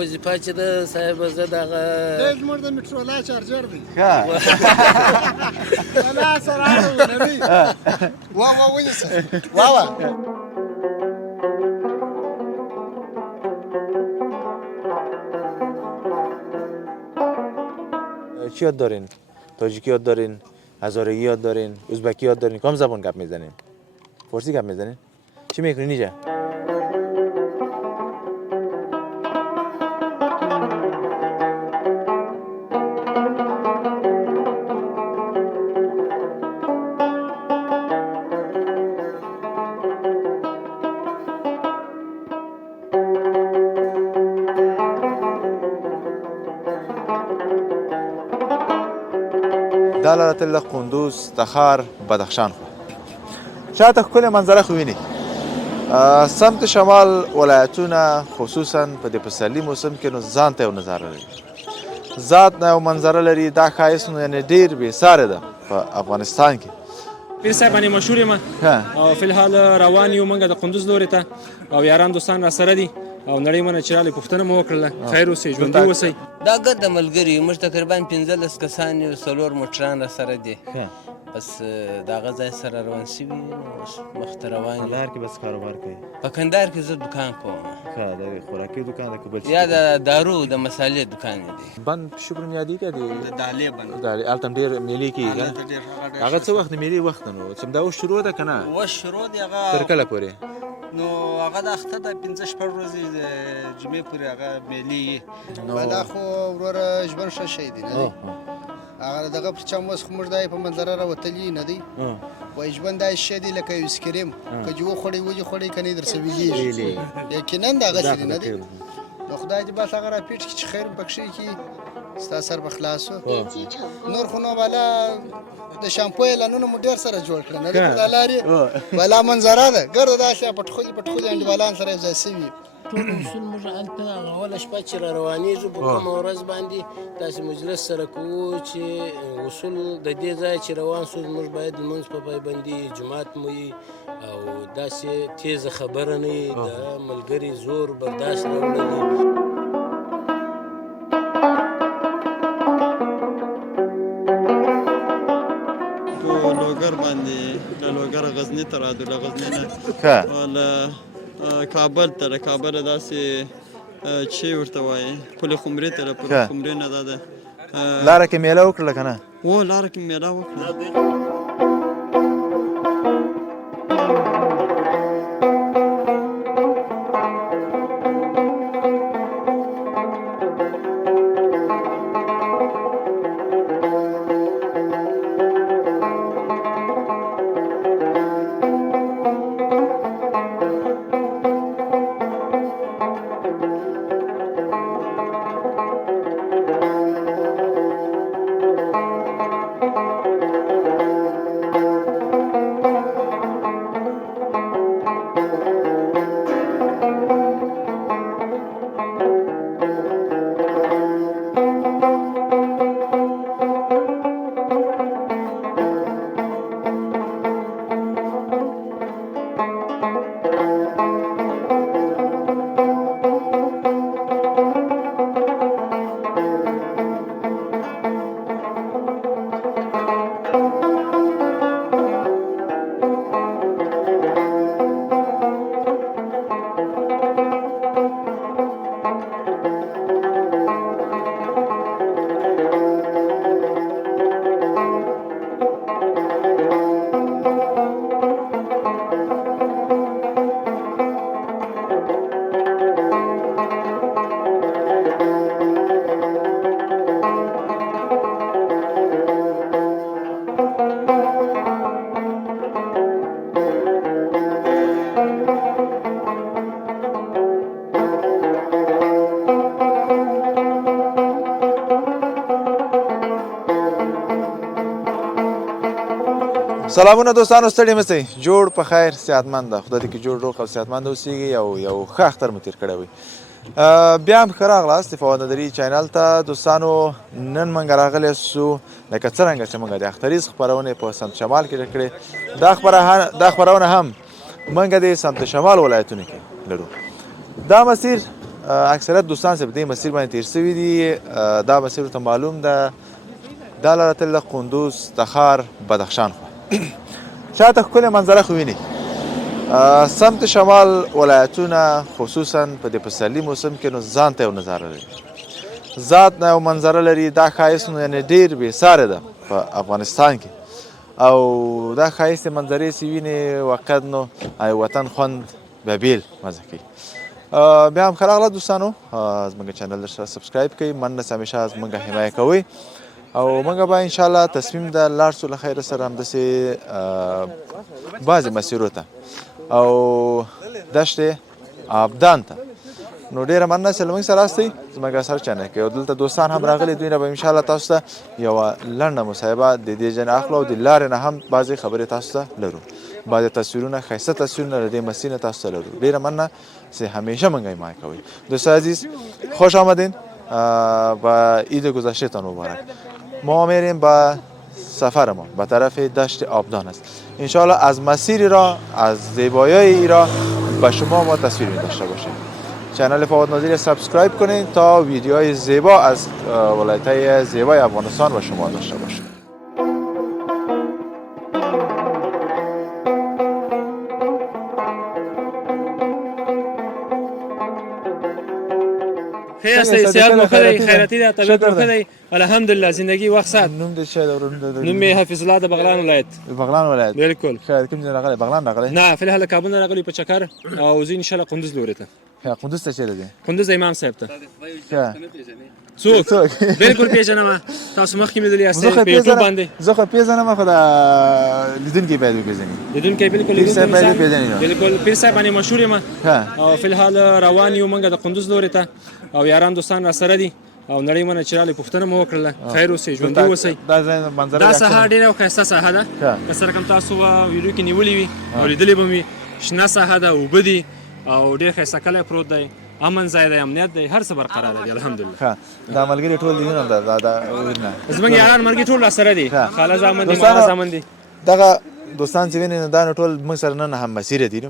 وظیفه چې ده صاحب زه دغه زموږ د میټرولا چارجر دی ښه ولا سره اړه وا ونیسه وا چی یاد دارین؟ تاجیکی یاد دارین؟ هزارگی یاد دارین؟ ازبکی یاد دارین؟ کام زبان گپ میزنین؟ فارسی گپ میزنین؟ چی میکنین اینجا؟ دا لاره تل قندوز، تخار، بدخشان خو شاته ښکلې منظره خو ویني. سمت شمال ولایتونه خصوصا په دې پسرلي موسم کې نو ځان ته یو نظاره لري، ذات نه یو منظره لري. دا ښایست نو یعنې ډېر بېسارې ده په افغانستان کې. پیر صاحب باندې مشهور یم او فی الحال روان یو موږ د قندوز لوري ته او یاران دوستان را سره دي او نړۍ منه چې راغلې پوښتنه مو وکړله. خیر اوسئ، ژوندي اوسئ. دا ګرد ملګري یو، موږ تقریبا 15 کسان یو، 4 موټران را سره دي. بس د هغه ځای سره روان شوي نو مخ ته روان یو. کندهار کې بس کاروبار کوي؟ په کندهار کې زه دکان کوم. ښه، د خوراکي دکان ده که بل څه؟ یا د دارو د مسالې دکان دی. بند شکر میادي که دی؟ د دالې بند. هلته هم ډېر میلې کېږي. هغه څه وخت د میلې وخت نو چې دا اوس شروع ده که نه؟ اوس شروع دی. هغه تر کله پورې؟ نو هغه د اخته د 15-16 ورځې د جمعې پورې هغه میلې بلا خو وروره ژوند ښه شی دی نه دی. هغه دغه پر چم اوس خو موږ دا په منظره راوتلي نه دی. وایي ژوند داسې شی دی لکه ایس کریم، که چې وخوړې وږي خوړې که نه درسه ویلېږي. یقینا دغسې دی نه دی. نو خدای دې بس هغه راپېټ کړي چې خیر پکښې کړي، ستا سر به خلاص و. نور خو نو بالا د شامپو اعلانونه مو ډېر سره جوړ کړل نه دی په دا لارې بالا منظره ده ګرده داسې پټخولي انډیوالان سره یو ځای سوي. ټول اصول موږ هلته هغه اوله شپه چې را روانېږو په کومه ورځ باندې داسې مجلس سره کوو چې اصول د دې ځای چې روان سو موږ باید لمونځ په پایبندي جومات مو وي او داسې تیزه خبره نه وي، د ملګري زور برداشت راوړلی. لوګر باندې له لوګر غزني ته راځو، له غزني نه له کابل ته، له کابله داسې چې ورته وایي پل خمرې ته، له پل خمرې نه دا ده لاره کې میله وکړله که نه؟ و لاره کې میله وکړله. سلامونه دوستانو، ستړي مه سئ. جوړ په خیر، صحتمند ده. خدای دې کې جوړ روغ او صحتمند اوسیږئ او یو ښه اختر مو تېر کړی وي. بیا هم ښه راغلاست د فواد نظري چینل ته. دوستانو نن موږ راغلی سو لکه څرنګه چې موږ د اختریز خپرونې په سمت شمال کې کړې، دا خپرونه هم موږ د سمت شمال ولایتونو کې لرو. دا مسیر اکثریت دوستان چې په دې مسیر باندې تیر سوي دي دا مسیر ورته معلوم ده دا لاره تللې ده قندوز تخار بدخشان خوا شاته ښکلې منظره خو ویني سمت شمال ولایتونه خصوصا په دې پسرلي موسم کې نو ځان ته یو نظاره لري ذات نه یو منظره لري دا ښایست نو یعنې ډېر بېسارې ده په افغانستان کې او دا ښایستې منظرې چې وینې واقعیت نو وطن خوند بیا بیل مزه کوي بیا هم ښه راغلاست دوستانو زموږ چینل سره سبسکرایب کوئ مننه چې همیشه زموږ حمایه کوئ او موږ به انشاءالله تصمیم ده لاړ شو له خیره سره همداسې بعضې مسیرو ته او دشت آبدان ته نو ډېره مننه چې له موږ سره راستئ زموږ سره چینل کې او دلته دوستان هم راغلي دوی نه به انشاءالله تاسو ته یوه لنډه مصاحبه د دې ځای نه اخلو او د لارې نه هم بعضې خبرې تاسو ته لرو بعضې تصویرونه ښایسته تصویرونه له دې مسیر نه تاسو ته لرو ډېره مننه چې همیشه موږ حمایت کوئ دوستان عزیز خوش آمدین و عید گذشتهتان مبارک ما میریم به سفر ما به طرف دشت آبدان است انشاءالله از مسیری را از زیبایی را به شما ما تصویر می داشته باشیم چنل فواد ناظری سابسکرایب کنین تا ویدیوهای زیبا از ولایت‌های زیبای افغانستان به شما داشته باشیم خیر صحت مو ښه دی خیراتي ده طبیعت مو ښه دی الحمدلله زندگی وخت سات نوم دې څه دی نوم مې حفیظ الله د بغلان ولایت بغلان ولایت بالکل خیر کوم ځای راغلی بغلان راغلی نه فی الحال کابل نه راغلی په چکر او زه انشاءالله قندوز لوري ته قندوز ته چیرې دی قندوز امام صاحب ته څوک بالکل پیژنم تاسو مخکې مې لیدلی یاستئ په یوټیوب باندې زه خو پیژنم خو دا لیدونکي باید وپېژني لیدونکی بالکل پیر صاحب باید وپېژني بالکل پیر صاحب باندې مشهور یم او فی الحال روان یو موږ د قندوز لوري ته او یاران دوستان را سره دي او نړۍ منه چې راغلې پوښتنه مو وکړله خیر اوسئ ژوندي اوسئ دا ساحه ډېره ښایسته ساحه ده که څه رقم تاسو به ویډیو کې نیولې وي او لیدلې به مې شنه ساحه ده اوبه دي او ډېر ښایسته کلی پروت دی امن ځای دی امنیت دی هر څه برقرار دی الحمدلله دا ملګري ټول دي دا زموږ یاران مرګي ټول را سره دي خاله زامن دي ماما زامن دي دغه دوستان چې ویني دا ټول موږ سره نن هم مسیره دي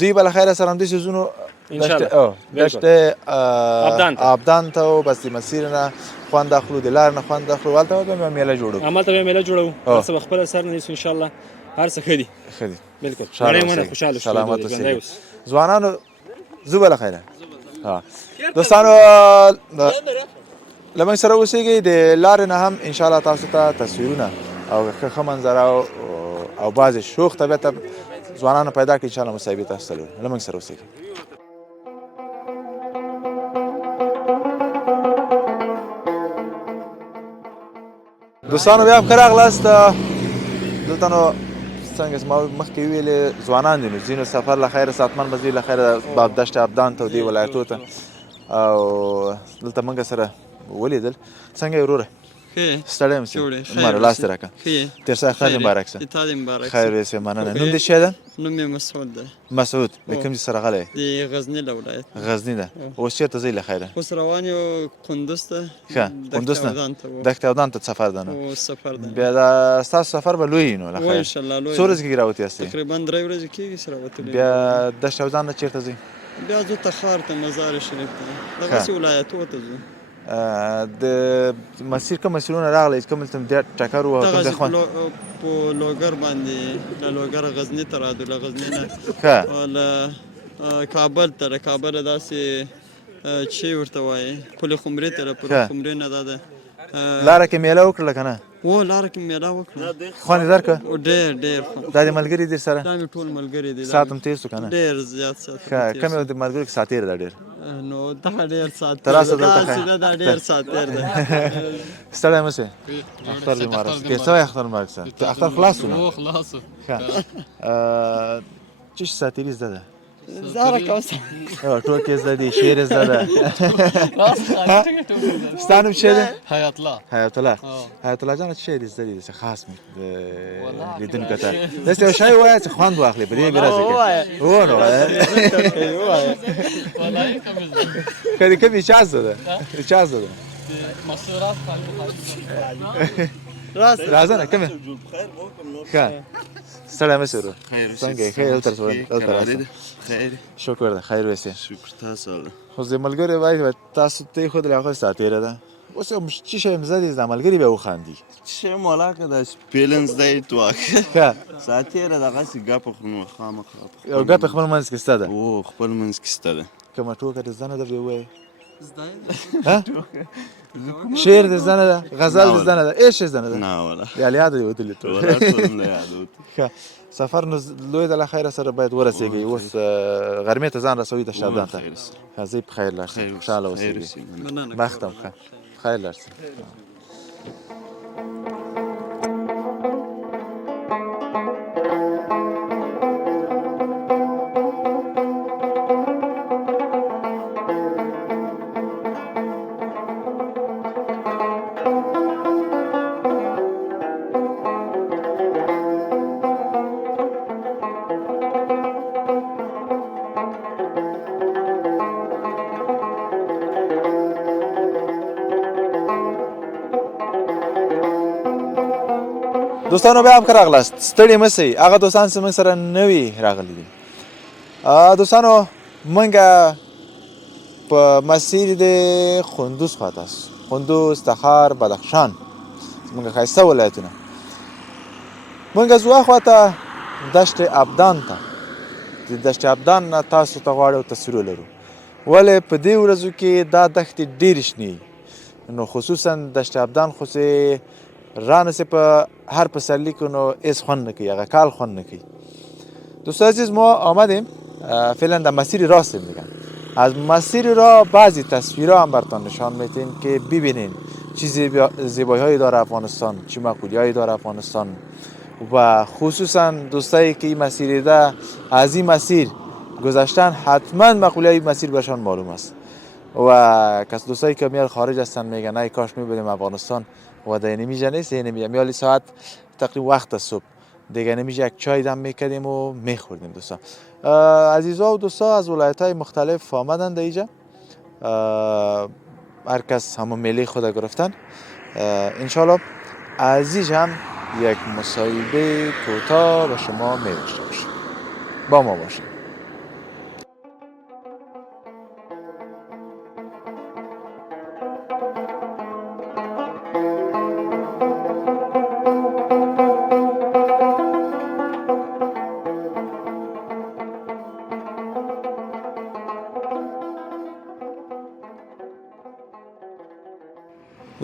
دوی به له خیره سره همدې څیزونو دشت آبدان ته او بس د مسیر نه خوند اخلو د لار نه خوند اخلو هلته به میله جوړو همالته به میله جوړو هر څه به خپله سر نه نیسو انشاءالله هر څه ښه دي بالکل نړۍ منه خوشحاله شو سلامت اوسئ ځوانانو زه به له خیره دوستانو له موږ سره اوسېږئ د لارې نه هم انشاءالله تاسو ته تصویرونه او ښه منظره او بعضې شوخ طبیعت ځوانانو پیدا کړي انشاءالله مصاحبې تاسو ته لرو له موږ سره اوسېږئ دوستانو بیا هم ښه راغلاست دلته نو څنګه چې ما مخکې وویلې ځوانان دي نو ځینو سفر له خیره ساتمن به ځي له خیره دشت آبدان ته دې ولایتو ته او دلته موږ سره ولیدل څنګه یې وروره ستړی یم عمر لاس دې راکړه تېر سهار خیر مبارک شه خیر اوسې مننه نوم دې څه ده نوم مې مسعود ده مسعود د کوم ځای څخه راغلی د غزني له ولایت غزني ده اوس چېرته ځئ له خیره اوس روان یو قندوز ته ښه قندوز نه دښت اودان ته سفر ده نو سفر ده بیا دا ستاسو سفر به لوی نو له خیره انشاءالله لوی څو ورځې کېږي راوتي یاستئ تقریبا 3 ورځې کېږي چې راوتلي بیا دشت اودان نه چېرته ځئ بیا ځو تخار ته مزار شریف ته دغسې ولایتو ته ځو د مسیر کوم مسیرونه راغلی کوم ډېر ټکر و کوم ځای خوند په لوګر باندې له لوګره غزني ته راځو له غزني نه له کابل ته له کابله داسې چې ورته وایي پل خمرې ته له پل خمرې نه دا ده لاره کې میله وکړله که نه و لاره کې میله وکړه خوند یې درکړه ډېر دا د ملګري دي سره دا مې ټول ملګري دي ساعت هم تېر سو که نه ډېر زیات ساعت ښه کم یو د ملګرو کې ساعت تېر ده ډېر نو دا ډېر ساعت تراسه دلته دا ډېر ساعت تېر دی ستړی مه سې اختر دې مبارک که څه وایي اختر مبارک شه اختر خلاص شو نه خلاص شو ښه چی ساعت تېري زده ده زهره کوم ټوکې زده دي شعر یې زده ده ستا نوم څه دی حیات الله حیات الله جانه څه شی دې زده دي چې خاص مې لیدونکو ته داسې یو شی ووایه چې خوند واخلې په دې بې راځې کوې ووایه نو وایه کوم چا زده ده مسورات راځه نه کومه ښه ستړی مه شې ورور څنګه یې ښه یې دلته راشه شکر ده خیر اوسې شکر تاسو خو زه ملګری وایي تاسو ته یې ښودلې هغه ستا تېره ده اوس یو څه شی م زده دي زما ملګري بیا وخاندي څه مولاکه داسې پیلن زده یې توک ښه ساعت تېره دغسې ګپه خو نو خامخا یو ګپ یې خپل منځ کې شته ده او خپل منځ کې شته ده کومه ټوکه دې زده نه ده بیا ووایې شعر دې زده نه ده غزل دې زده نه ده هېڅ شی زده نه ده نه ولا یا له یاده دې وتلي ټول ولا ټول نه یاد وته ښه سفر نو لوی ده له خیره سره باید ورسېږئ اوس غرمې ته ځان رسوي د شابدان ته ښه زه په خیر لاړ شم خوشحاله اوسېږئ بخت هم ښه خیر لاړ شم دوستانو بیا هم ښه راغلاست ستړي مه سئ هغه دوستان چې موږ سره نوي راغلي دي دوستانو موږ په مسیر د خوندوز خواته خوندوز تخار بدخشان زموږ ښایسته ولایتونه موږ ځو خواته دشت ابدان ته د دشت ابدان نه تاسو ته غواړو تصویر ولرو ولې په دې ورځو کې دا دښتې ډېرې شنې نو خصوصا دشت ابدان خو چې رانسه په هر پسرلی که نو از خوند نکی یا کال خوند نکی دوستان عزیز ما آمدیم فعلا در مسیر راست میگن از مسیر را بعضی تصویرها هم براتون نشان میدیم که ببینین چه زیبایی هایی داره افغانستان چه مقولی هایی داره افغانستان و خصوصا دوستایی که این مسیر ده از این مسیر گذشتن حتما مقولی های مسیر برشان معلوم است و کس دوستایی که میاد خارج هستن میگن ای کاش میبودیم افغانستان و دیگه نمیجه نیست یه نمیجه میالی ساعت تقریبا وقت صبح دیگه نمیجه یک چای دم میکردیم و میخوردیم دوستان عزیزا و دوستا از ولایت های مختلف آمدن دیجا هر کس همون میلی خود گرفتن انشالله عزیز هم یک مصاحبه کوتاه با شما میداشته باشیم با ما باشیم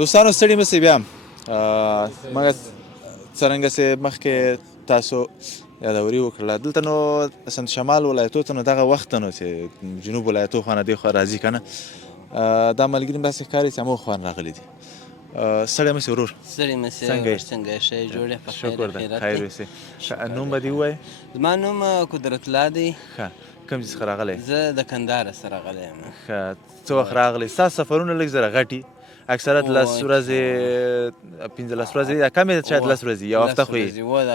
دوستانو ستړي مه سئ بیا هم موږ څرنګه چې مخکې تاسو یادوري وکړله دلته نو سمت شمال ولایتو ته نو دغه وخت نو چې جنوب ولایتو خوا نه دې خوا راځي که نه دا ملګري مې داسې ښکاري چې هماغه خوا نه راغلي دي ستړی مه سې ورور ستړی مه سې څنګه یې ښه یې جوړ یې په شکر ده خیر اوسې نوم به دې ووایې زما نوم قدرت الله دی ښه کوم ځای څخه راغلی زه د کندهاره څخه راغلی یم ښه څه وخت راغلی ستاسو سفرونه لږ زره غټي اکثرت 10 ورځې 15 ورځې یا کم یې شاید 10 ورځې یو هفته خو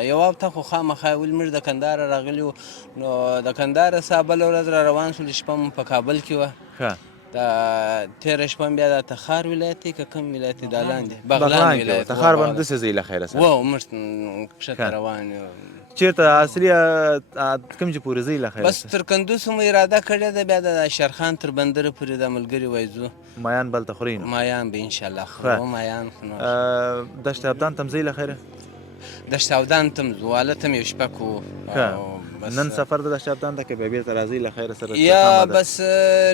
یو هفته خو خامخا ولې موږ د کندهاره راغلي وو نو د کندهاره څخه بله ورځ را روان شولو شپه مو په کابل کې وه د تېره شپه بیا د تخار ولایت دی که کوم ولایت دی دا لاندې بغلان ولایت تخار باندې داسې ځای له خیره سره و موږ کښته روان یو چېرته اصلي کوم چې پورې ځئ له خیره بس تر کندوز مو اراده کړې ده بیا د شیرخان تر بندره پورې د ملګري وایي ځو مایان بلته خورئ نو مایان به انشاءالله خورو مایان دشت ابدان ته م ځئ له خیره دشت ابدان ته م ځو هلته م یو شپه کوو نن سفر د دشت ابدان ته که بیا بېرته راځئ له خیره سره یا بس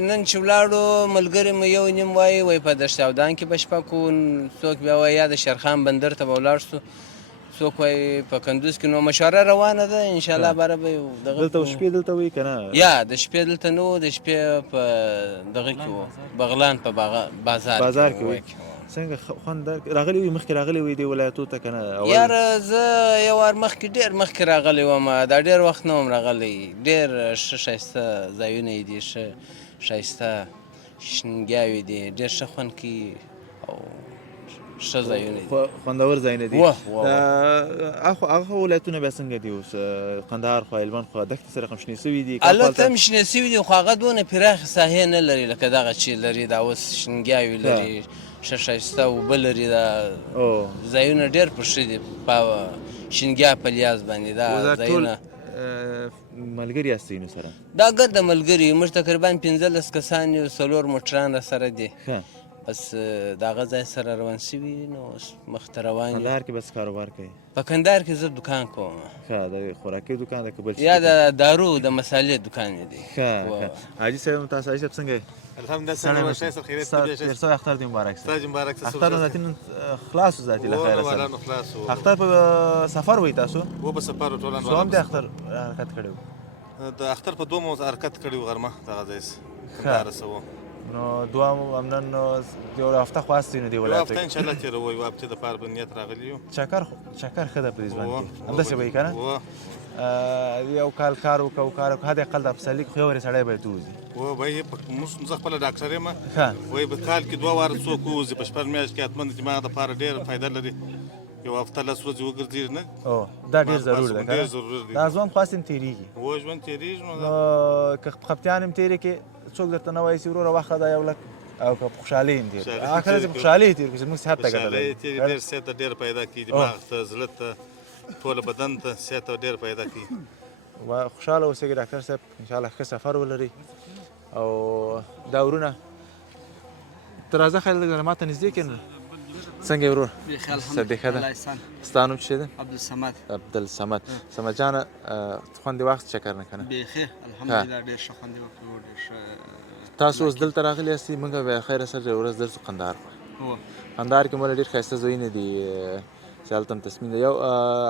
نن چې ولاړو ملګري مو یو نیم وایي په دشت ابدان کې به شپه کوو څوک بیا وایي یا د شیرخان بندر ته به ولاړ سو څوک وایي په کندوز کې نو مشوره روانه ده انشاءالله باره به دلته شپې دلته وایي که نه یا د شپې دلته نه و د شپې په دغه کې و بغلان په بازار کې وایي څنګه خوند راغلی وي مخکې راغلی وي دې ولایتو ته که نه یاره زه یو وار مخکې ډېر مخکې راغلی وم دا ډېر وخت نه وم راغلی ډېر ښه ښایسته ځایونه یې دي ښه ښایسته شنګیاوې دي ډېر ښه خوند کوي او ښه ځایونه دي خوندور ځایونه دي هغه ولایتونه بیا څنګه دي اوس قندهار خوا هلمند خوا دښتې سره هم شنې سوي دي هلته هم شنې سوي دي خو هغه دونه پراخې ساحې نه لري لکه دغه چې لري دا اوس شنګیاوې لري ښه ښایسته اوبه لري دا ځایونه ډېر په ښه دي په شینګیا په لیاز باندې دا ځایونه ملګري یاستئ نو سره دا ګرده ملګري یو موږ تقریبا 15 کسان یو 4 موټران راسره دي بس د هغه ځای سره روان شوي نو اوس مخته روان یو کندهار کې بس کاروبار کوي په کندهار کې زه دکان کوم ښه د خوراکي دکان د که بل یا د دارو د مسالې دکان مې دی ښه حاجي صاحب تاسو حاجي صاحب څنګه یې الحمدلله ښه خیریت تیر شوی اختر دې مبارک شه تاج مبارک شه اختر ذاتي نن خلاص ذاتي له خیره سره خلاص اختر په سفر وای تاسو و په سفر ټولان سو هم د اختر حرکت کړو د اختر په دوه مو حرکت کړو غرمه دغه ځای کار سو نو دوه امنن یو هفته خواستې نه دی ولایت هفته ان شاء الله تیر وای هفته د پاره په نیت راغلی یو چکر خده په دې ځوان کې همداسې وای کنه یو کال کار وکړو هدا قل د افسلی خو یو سړی به توزي و وای په موږ خپل ډاکټر یم وای په کال کې دوه واره څوک وزي په شپږ میاشت کې اتمن دماغ د پاره ډیر فائدہ لري یو هفته له ورځې وګرځي نه دا ډیر ضرور ده دا ځوان خاصم تیریږي و ژوند تیریږي نو که خپتیان هم تیری کې څوک درته نه وایي چې وروره وخت دا یو لک او که خوشحالي هم تیر اخر چې خوشحالي تیر کې زموږ صحت ته ګټه لري ډیر صحت ډیر پیدا کی دماغ ته زړه ته ټول بدن ته صحت ډیر پیدا کی و خوشاله اوسئ ډاکټر صاحب ان شاء الله ښه سفر ولري او دا ورونه تر راځه خیال لږ ماته نږدې کړه څنګه ورور صدیقه ده ستا نوم څه ده عبدالصمد صمد جانه خوندې واخیست چکر نه کنه بیخي الحمدلله ډېر ښه خوندې وکړو ډېر ښه تاسو اوس دلته راغلي یاستئ موږ به خیره سره ورځ درځو قندهار قندهار کې موږ ډېر ښایسته ځایونه دي چې هلته هم تصمیم ده یو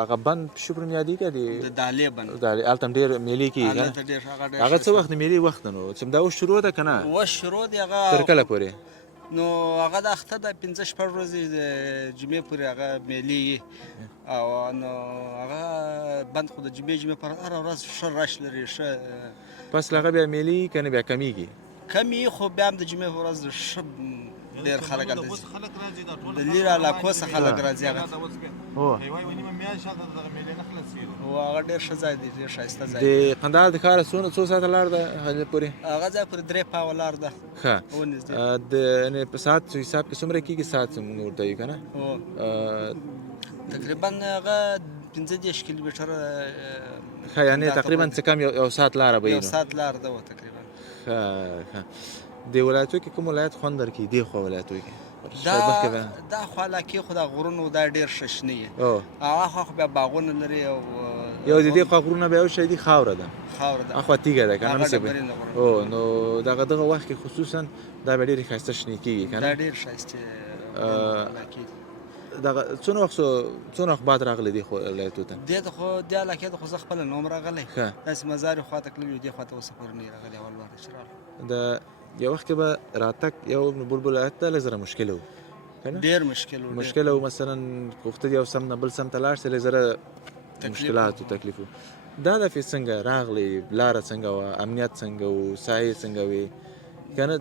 هغه بند شکر مې یادېږي د دالې بند هلته هم ډېر میلې کېږي که هغه څه وخت د میلې وخت ده نو چې دا اوس شروع ده که نه اوس شروع دی هغه تر کله پورې نو هغه د اخته د 15 ورځې د جمعې پورې هغه میلې او نو هغه بند خو د جمعې پر هره ورځ ښه رش لري ښه پس له هغه بیا میلې که نه بیا کمیږي کمی خو بیا هم د جمعې په ورځ ښه ډېر خلک هلته ځي د لرې علاقو څخه خلک راځي هغه هغه ډېر ښه ځای دی ډېر ښایسته ځای دی د قندهار د ښاره څو ساعته لار ده هغې پورې هغه ځای پورې 3 پاوه لار ده ښه د په ساعت حساب کې څومره کېږي ساعت موږ ورته وایو که نه تقریبا هغه 15 کیلومتره ښه یعنې تقریبا څه کم یو ساعت لاره به وي یو ساعت لار ده تقریبا ښه د ولایتو کې کوم ولایت خوند درکوي دې خوا ولایتو کې دا خو علاقې خو د غرونو دا ډېر ښه شنه وي هغه خوا بیا باغونه لري او یو د دې خوا غرونه بیا یو شی دي خاوره ده اخوا تیږه ده که نه نو دغه وخت کې خصوصا دا به ډېرې ښایسته شنې کېږي که نه دا ډېر ښایسته علاقې دغه څونه وخت بعد راغلی دې ولایتو ته دې علاقې ته خو زه خپله نوم راغلی داسې مزارې خواته تللی دې خواته اوس سفر نه راغلی اول وار چې راغلی د یو وخت کې به راتګ یو بلبل ولایت ته لږ زره مشکله و ډېر مشکله و مثلا غوښتل یو سم نه بل سم ته لاړ شې لږ زره مشکلات و تکلیف و دا دفعې څنګه راغلی لاره څنګه وه امنیت څنګه و سایې څنګه وې که نه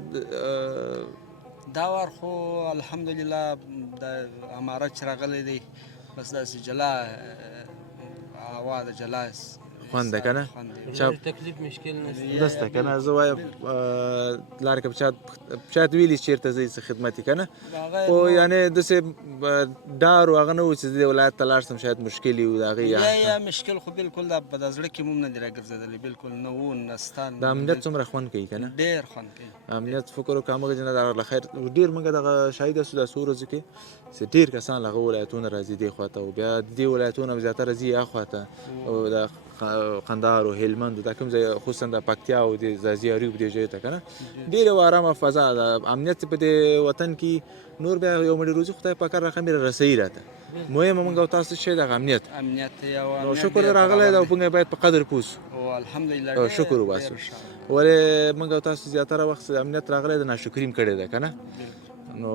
دا وار خو الحمدلله د امارت چې راغلی دی بس داسې جلا هوا د جلا خوند ده که نه تکلیف مشکل نشته دسته که نه زه وایم لاره که چاته ویلي چې چېرته ځئ څه خدمت یې که نه خو یعنې داسې ډار و هغه نه و چې زه دې ولایت ته لاړ شم شاید مشکل وي د هغې یا مشکل خو بالکل دا په زړه کې مو نه دي راګرځېدلی بالکل نه و نه ستا د امنیت څومره خوند کوي که نه ډېر خوند کوي امنیت فکر وکړه همغه جنه د خیر ډېر موږ دغه شاهد اسو د څو ورځو کې چې ډېر کسان له هغه ولایتونه راځي دې خوا ته او بیا د دې ولایتونه زیاتره ځي هاخوا ته او د قندهار او هلمند دا کوم ځای خصوصا د پکتیا او د ځاځي دې ځای ته که نه ډېره ارامه فضا ده امنیت په دې وطن کې نور بیا یو مړي روزي خدای پاک رقم رسوي راته مهمه موږ او تاسو شی د امنیت نو شکر راغلی دا موږ باید په قدر پوس او الحمدلله شکر وباسو ولې موږ او تاسو زیاتره وخت امنیت راغلی د ناشکري هم کړې ده که نه نو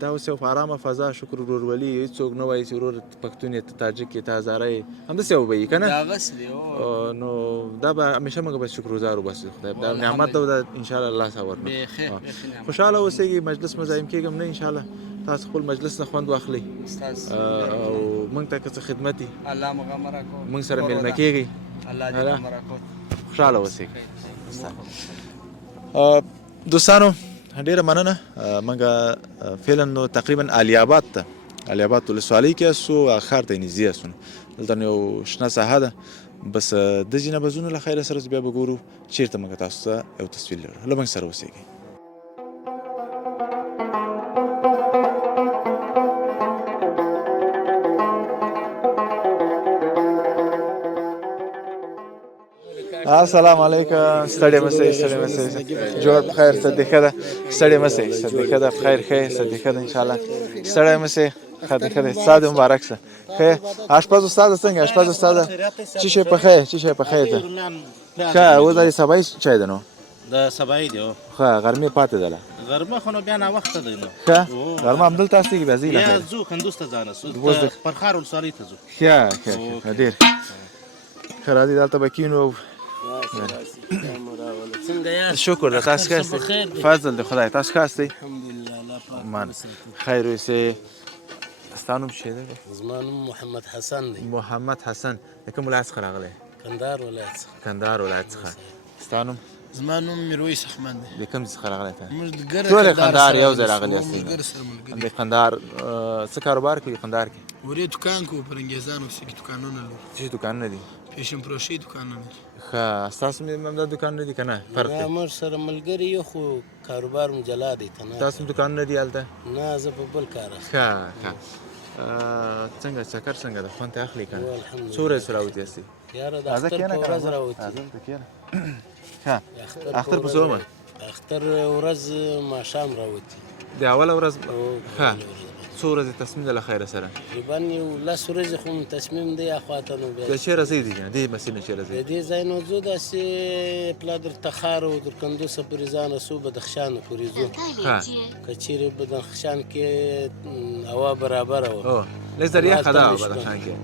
دا اوس یو ارامه فضا شکر ورورولي هېڅوک نه وایي چې ورور پښتون یې ته تاجک یې ته هزاره یې همداسې به وي که نه نو دا به همیشه موږ به شکرګزار وباسو خدای دا نعمت ده دا انشاءالله الله صبر خوشحاله اوسئ مجلس مزاحم کېږم نه انشاءالله تاسو خپل مجلس نه خوند واخلئ او موږ ته که څه خدمت وي موږ سره میلمه کېږئ خوشحاله اوسئ دوستانو ډیره مننه. موږ فعلا نو تقریبا علي آباد ته علي آباد ولسوالۍ کې اسو ښار ته نږدې اسو دلته یو شنه ساحه ده بس د ځینې به زونه له خیره سره بیا به ګورو چیرته موږ تاسو ته یو تصویر لرو له موږ سره اوسېږئ. السلام علیکم. ستړي مسئ جوړ بخیر صدیقه ده. ستړي مسئ صدیقه ده بخیر خیر صدیقه ده انشاءالله. ستړي مسئ صدیقه ده. ساده مبارک شه. خیر آشپز استاد څنګه آشپز استاد چی شي په خیر چی شي په خیر ده. ښه اوس د سبای چای ده نو د سبای دی. ښه غرمې پاتې ده غرمه خو نو بیا نه وخت دی نو. ښه غرمه همدل تاسو کې بیا یا زو کندوز ته ځانه سو پر خار ولسوالۍ ته ځو. ښه ډېر ښه راځي دلته به کینو. شکر ده تاسو ښه یاستئ. فضل د خدای تاسو ښه یاستئ. الحمدلله خیر اوسئ. ستا نوم څه دی؟ زما نوم محمد حسن دی. محمد حسن د کوم ولایت څخه راغلی؟ کندهار ولایت څخه. کندهار ولایت څخه. ستا نوم؟ زما نوم میرویس احمد دی. د کوم ځای څخه راغلی ته؟ موږ د ګرد ټول کندهار یو ځای راغلي یاستئ. ملګري سره ملګري. د کندهار څه کاروبار کوي کندهار کې؟ ورې دوکان کوو پر انګریزانو پسې کې دوکانونه لرو. څه دوکانونه دي؟ فیشن فروشي دوکانونه لري. ښه ستاسو هم همدا دوکانونه دي که نه فرق دی؟ موږ سره ملګري یو خو کاروبار مو جلا دی ته نه. تاسو هم دوکانونه دي هلته؟ نه زه په بل کار اخلم. ښه څنګه چکر څنګه ده خوند ته اخلي که نه؟ څو ورځې راوتي یاستئ؟ یاره د اختر په ورځ راوتي. ښه اختر په څومه؟ اختر ورځ ماښام راوتي. د اوله ورځ ښه څو ورځې تصمیم ده له خیره سره؟ تقریبا یو 10 ورځې خو تصمیم دی اخواته نو بیا د چېرې ځئ دي کنه دې مسیر نه چېرې د ځئ؟ دې ځای نه ځو داسې پلا در تخار او در کندوز پورې ځان رسو بدخشان پورې ځو. که چیرې بدخشان کې هوا برابره وه لږ در یخه ده بدخشان کې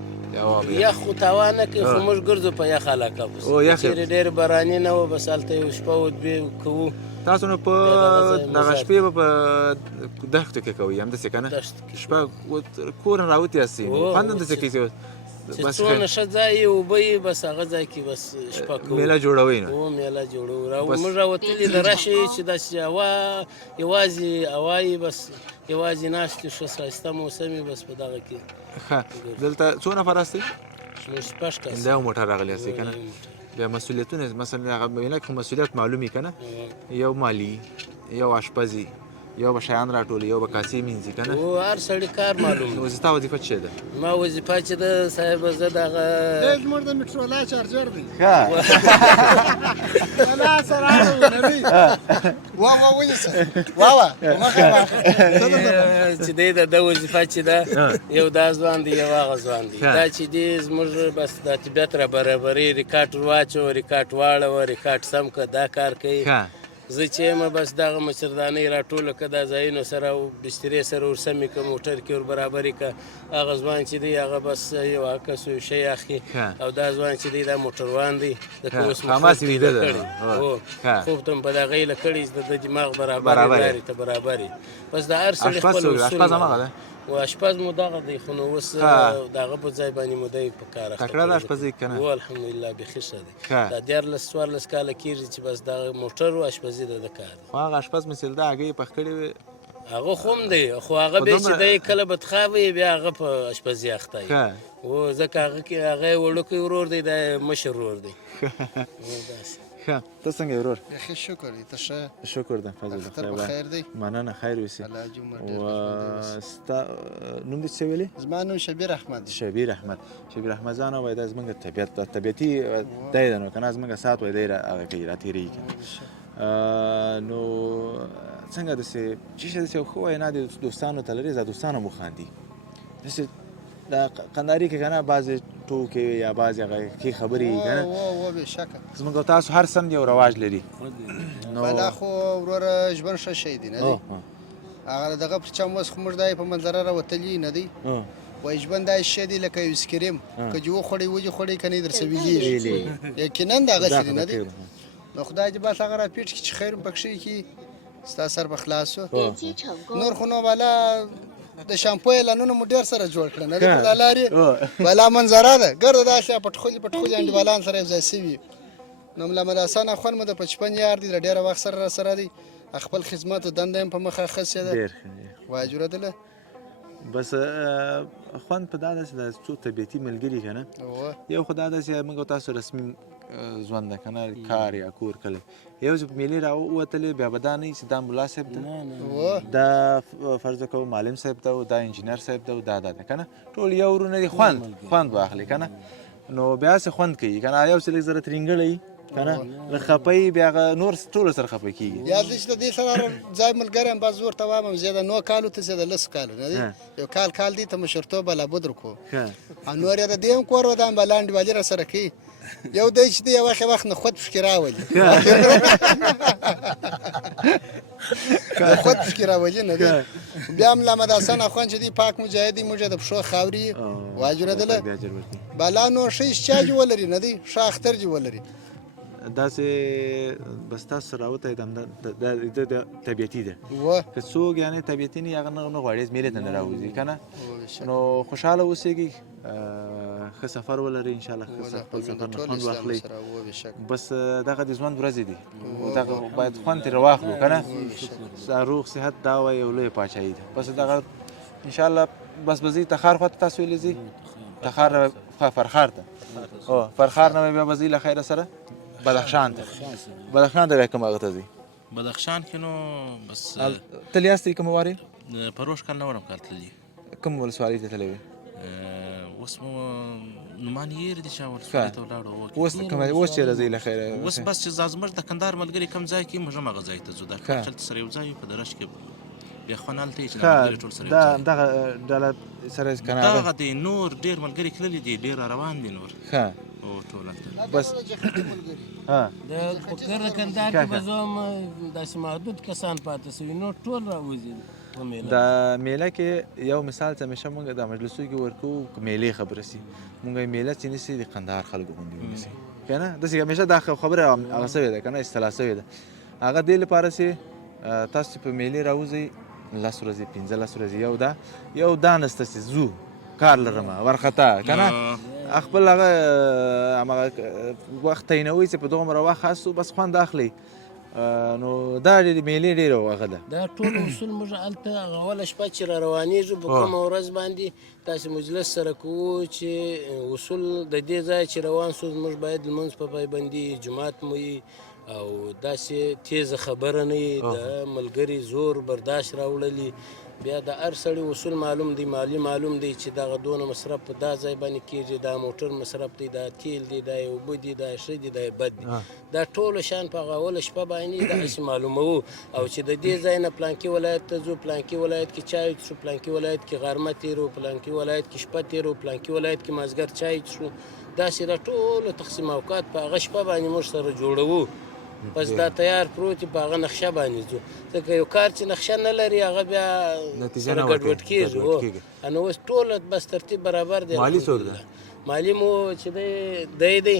یخ خو تاوان نه کوي خو موږ ګرځو په یخ علاقه بس چیرې ډېر باراني نه وه بس هلته یو شپه و دوې کوو. تاسو نو په دغه شپې به په دښتو کې کوئ همداسې که نه؟ شپه کور نه راوتي یاستئ خوند همداسې کوي چې څونه ښه ځای یې اوبه یې بس هغه ځای کې بس شپه کوو. میله جوړوئ نو؟ هو میله جوړوو. موږ راوتلي د راشئ چې داسې هوا یوازې هوا یې بس یوازې ناست یو ښه ښایسته موسم یې بس په دغه کې. ښه دلته څو نفر یاستئ؟ موږ شپږ کسه. دا یو موټر راغلی یاستئ که نه؟ بیا مسؤلیتونه مثلا هغه میله کې مسؤلیت معلوم وي که نه؟ یو مالي یو اشپزي یو به شیان راټولي یو به کاسې مینځي که نه؟ او هر سړي کار معلوم دی. ستا وظیفه څه ده؟ ما وظیفه چې ده صاحب زه دغه زموږ د میټرولا چارجر دی. ښه الله سره اړه وا ونیسه وا چې دی د وظیفه چې ده یو دا ځوان دی یو هغه ځوان دی. دا چې دی زموږ بس د طبیعت را برابري ریکارډ واچو ریکارډ واړوه ریکارډ سم که دا کار کوي. زه چې یم بس دغه مچردانۍ راټوله که دا ځایونو سره او بسترې سره ورسمې که موټر کې ور برابرې که هغه ځوان چې دی هغه بس یو عکس یو شی اخلي او دا ځوان چې دی دا موټروان دی ځکه اوس خوب ته م په دغه هیله کړي چې د دماغ برابر لارې ته برابر وي. بس د هر سړي خپل اصول و اشپز مو دغه دی خو نو اوس دغه په ځای باندې مو دی په کار اخته. تکړه ده اشپزي که نه؟ هو الحمدلله بیخي ښه دی. دا 14 کاله کېږي چې بس دغه موټر و اشپزي د ده کار دی. خو هغه اشپز مثل ده هګۍ پخ کړې وې هغه خو هم دی خو هغه بیا چې دی کله بدخوا وي بیا هغه په اشپزي اخته وي. هو ځکه هغه کې هغه وړوکی ورور دی دا مشر ورور دی. ښه ته څنګه یې ورور؟ بیخي شکر دی ته ښه؟ شکر ده فضل اختر په خیر دی؟ مننه خیر اوسې. ستا نوم دې څه ویلې؟ زما نوم شبیر احمد دی. شبیر احمد جان وایي دا زموږ طبیعتي دی ده نو که نه زموږ ساعت وایي دی هغه کوي راتېرېږي. نو څنګه داسې چې شی داسې ښه وینا دې دوستانو ته لرې زه دوستانو مو خاندي داسې د قندهاري کې که نه بعضې ټوکې یا بعضې هغه ښې خبرې وي که نه بېشکه زموږ او تاسو هر سم یو رواج لري. بلا خو وروره ژوند ښه شی دی نه دی هغه دغه پر چم اوس خو موږ دا په منظره راوتلي نه دی وایي ژوند داسې شی دی لکه ایسکریم که چې وخوړې وجې خوړې که نه یې درسه ویلېږي یقینا دغسې دی نه دی نو خدای دې بس هغه راپېټ کړي چې خیر هم پکښې کړي ستا سر به خلاص و نور خو نو بالا د شامپو اعلانونه مو ډېر سره جوړ کړه نه دی په دا لارې بالا منظره ده ګرده داسې پټخولي انډیوالان سره یو ځای سوي نو ملا مداسان اخوان مو د 55 یار دی د ډېره وخت سره راسره دی خپل خدمت او دنده هم په مخه اخیستې ده ډېر ښه وایي جوړېدله بس خوند په دا ده چې دا څو طبیعتي ملګري که نه یو خو دا ده چې موږ او تاسو رسمي ژوند ده که نه کار یا کور کلی یو چې په میلې راووتلې بیا به دا نه وي چې دا ملا صاحب ده دا فرض کوو معلم صاحب ده او دا انجینر صاحب ده او دا ده که نه ټول یو ورونه دي خوند واخلي که نه نو بیا هسې خوند کوي که نه یو چې لږ زره ترینګړی که نه لږ خفه بیا هغه نور ټولو سره خفه کېږي یاد دی چې د دې سره ځای ملګری هم بس ورته وایم زیاده 9 کالو ته زیاده 10 کالو نه دی یو کال دی ته مشرتوبه لابد رکو او نور یې د دې هم کور ودان به لاندې والي را سره کوي یو دی چې دی یو وخت نه خود فکر راولي خود فکر راولي نه دی بیا هم محمد حسن اخوان چې دی پاک مجاهد دی موږ د پښو خاوري واجوړېدله بالا نور شي چاج ولري نه دی ښه اختر جي ولري داسې بس تاسو سره راوتی د طبیعتي ده که څوک یعنې طبیعتي نه هغه نه غواړي میلې ته نه راوځي که نه نو خوشحاله اوسېږي ښه سفر ولري انشاءالله خپل سفر نه خوند واخلئ بس دغه د ژوند ورځې دي دغه باید خوند ترې واخلو که نه روغ صحت دا وایي یو لویه پاچاهي ده بس دغه انشاءالله بس به ځي تخار خوا ته تاسو ویلې ځي تخار فرخار ته فرخار نه بیا به ځي له خیره سره بدخشان ته بیا کوم هغه ته ځي بدخشان کې نو بس تللی یاستئ کومه وارې پروش کال نه وړم کال تللی کوم ولسوالۍ ته تللی وې اوس مو نومان یې هېر دي چې ولسوالۍ ته ولاړو اوس چېرې ځئ له خیره اوس بس چې زموږ د کندهار ملګري کوم ځای کې موږ هم هغه ځای ته ځو دا چلته سره یو ځای په درش کې بیا خوند هلته یې چې ملګري ټول سره یو ځای دغه ډله سره که نه دغه دی نور ډېر ملګري تللي دي ډېر روان دي نور او ټول هلته بس د په کندهار کې به زه هم داسې محدود کسان پاتې سوي نور ټول راوځي د میله کې یو مثال چې همیشه موږ د مجلسو کې ورکوو که میلې خبره سي موږ یې میله چې نیسي د کندهار خلکو غوندې ونیسي که نه داسې همیشه دا خبره هغه سوې ده که نه اصطلاح سوې ده هغه دې لپاره چې تاسو چې په میلې راوځئ 10 ورځې 15 ورځې یو دا نسته چې ځو کار لرم ورخطا که نه خپل هغه وخت تعینوي چې په دومره وخت خاصو بس خوند اخلئ نو دا میلې ډېره هغه ده دا ټول اصول موږ هلته هغه اوله شپه چې را روانېږو په کومه ورځ باندې داسې مجلس سره کوو چې اصول د دې ځایه چې روان سو موږ باید لمونځ په پایبندي جومات مو وي او داسې تیزه خبره نه وي د ملګري زور برداشت راوړلي بیا د هر سړي اصول معلوم دی مالی معلوم دی چې دغه دونه مصرف په دا ځای باندې کېږي دا موټر مصرف دی دا تیل دی دا اوبه دي دا ښه دي دا بد دي دا ټولو شیان په هغه اوله شپه باندې داسې معلوموو او چې د دې ځای نه پلانکي ولایت ته ځو پلانکي ولایت کې چای څښو پلانکي ولایت کې غرمه تېرو پلانکي ولایت کې شپه تېرو پلانکي ولایت کې مازدیګر چای څښو داسې دا ټولو تقسیم اوقات په هغه شپه باندې موږ سره جوړوو بس دا تیار پروت په هغه نقشه باندې ځو ځکه یو کار چې نقشه نه لري هغه بیا سره ګډوډ کېږي نو اوس ټوله بس ترتیب برابر دی مالي څوک ده مالي مو چې دی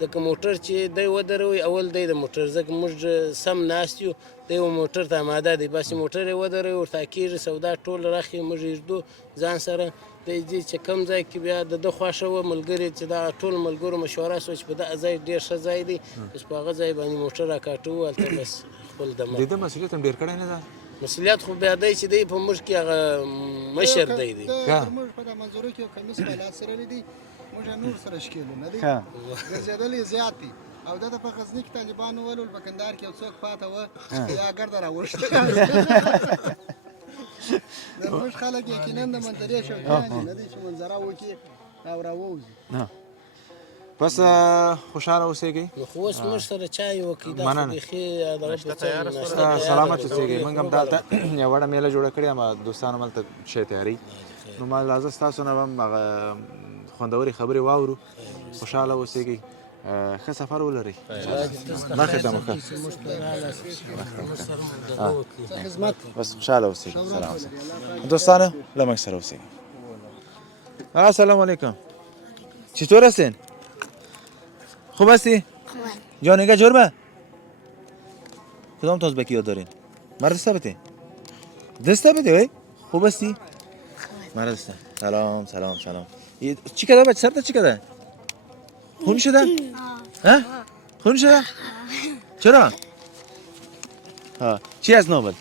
ځکه موټر چې دی ودروي اول دی د موټر ځکه موږ سم ناست یو دی یو موټر ته اماده دی بس موټر یې ودروي ورته کېږي سودا ټول راخي موږ یږدو ځان سره دی چې کوم ځای کې بیا د ده خوښه وه ملګري چې دا ټول ملګرو مشوره سوه چې په دغه ځای ډېر ښه ځای دی بس په هغه ځای باندې موټر راکاټوو هلته بس خپل د ده مسؤلیت هم ډېر کړی نه ده مسؤلیت خو بیا دی چې دی په موږ کې هغه مشر دی موږ په د منظورو کې یو کمیس حالات سره لیدي موږ نور سره شکیلو نه دی ګرځېدل یې زیات دي او دا په غزني کې طالبانو ولول په کندهار کې یو څوک پاته وه یا ګرده راوښته د موږ خلک یقینا د منظرې شوقیان دي نه دی چې منظره وکړي او راووځي بس خوشحاله اوسېږئ نو خو اوس موږ سره چای وکړي دا خو بیخي دغه سلامت اوسېږئ موږ هم دلته یوه وړه میله جوړه کړې همه دوستانو هملته شی تیاري نو ما لازم ستاسو نه هم هغه خوندورې خبرې واورو خوشحاله اوسېږئ ښه سفر ولرئ مخې ته مو ښه بس خوشحاله اوسېږئ سلام دوستانو له موږ سره اوسېږئ السلام علیکم چطور هستین خوب هستی؟ جانگه جرمه؟ کدام تا ازبکی یاد دارین؟ مرد ثابته؟ دسته بده وی؟ خوب هستی؟ مرد دسته سلام سلام سلام چی کده بچه سرده چی کده؟ خون شده؟ ها؟ خون شده؟ چرا؟ ها چی از نامت؟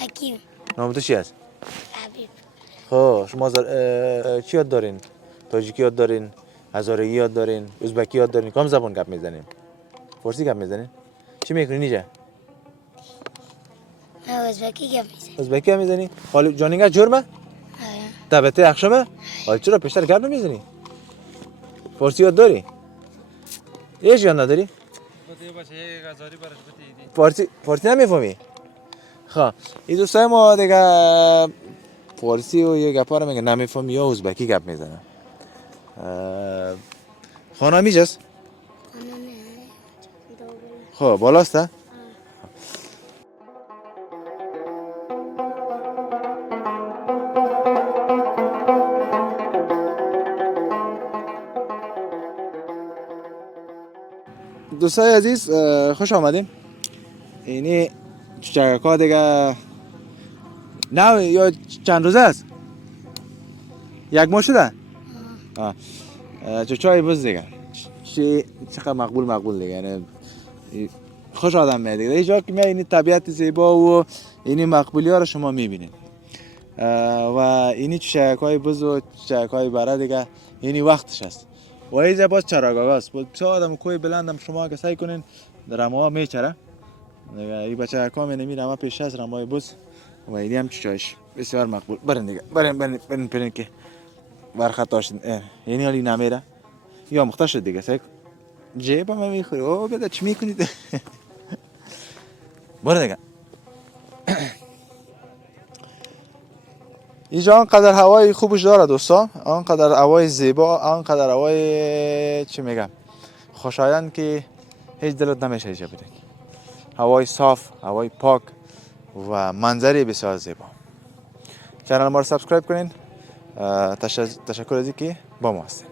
حکیم. نام تو چی است؟ حبیب. خب شما چی یاد دارین؟ تاجیکی یاد دارین؟ هزارگی یاد دارین؟ ازبکی یاد دارین؟ کام زبان گپ میزنین؟ فارسی گپ میزنین؟ چی میکنین اینجا؟ من ازبکی گپ میزنم. ازبکی هم میزنی؟ حالا جانینگا جرمه؟ تبته اخشمه؟ حالا چرا پیشتر گپ نمیزنی؟ فارسی یاد داری؟ هیچ یاد نداری؟ فارسی نمیفهمی؟ خب این دوستای ما دیگه فارسی و یه گپا رو میگه نمیفهمی یا ازبکی گپ میزنه. خانه میجاست؟ خب بالاسته؟ دوستای عزیز خوش آمدیم. اینی چکاکا دیگه نه یا چند روزه است؟ یک ماه شده؟ چای بز دیگه چقدر مقبول دیگه، یعنی خوش آدم میاد دیگه. اینجا که میاد این طبیعت زیبا و این مقبولی ها رو شما میبینید و اینی چکای بز و چکای بره دیگه اینی وقتش است. و اینجا باز چراگاه است، بسیار آدم کوی بلندم شما اگه سعی کنین در رمه میچره دیگه. این بچه ها کام نمی رمه پیش از رمه بز و اینی هم چایش بسیار مقبول. برین دیگه برین که برخط داشتین. یعنی حالی نمیره یا مختار شد دیگه سعی جیب هم میخوری. اوه بده چی میکنید؟ برو دیگه. اینجا آنقدر هوای خوبش داره دوستا، آنقدر هوای زیبا، آنقدر هوای چی میگم خوشایند که هیچ دلت نمیشه اینجا برید. هوای صاف، هوای پاک و منظری بسیار زیبا. کانال ما رو سابسکرایب کنین. تشکر از اینکه با ما هستین.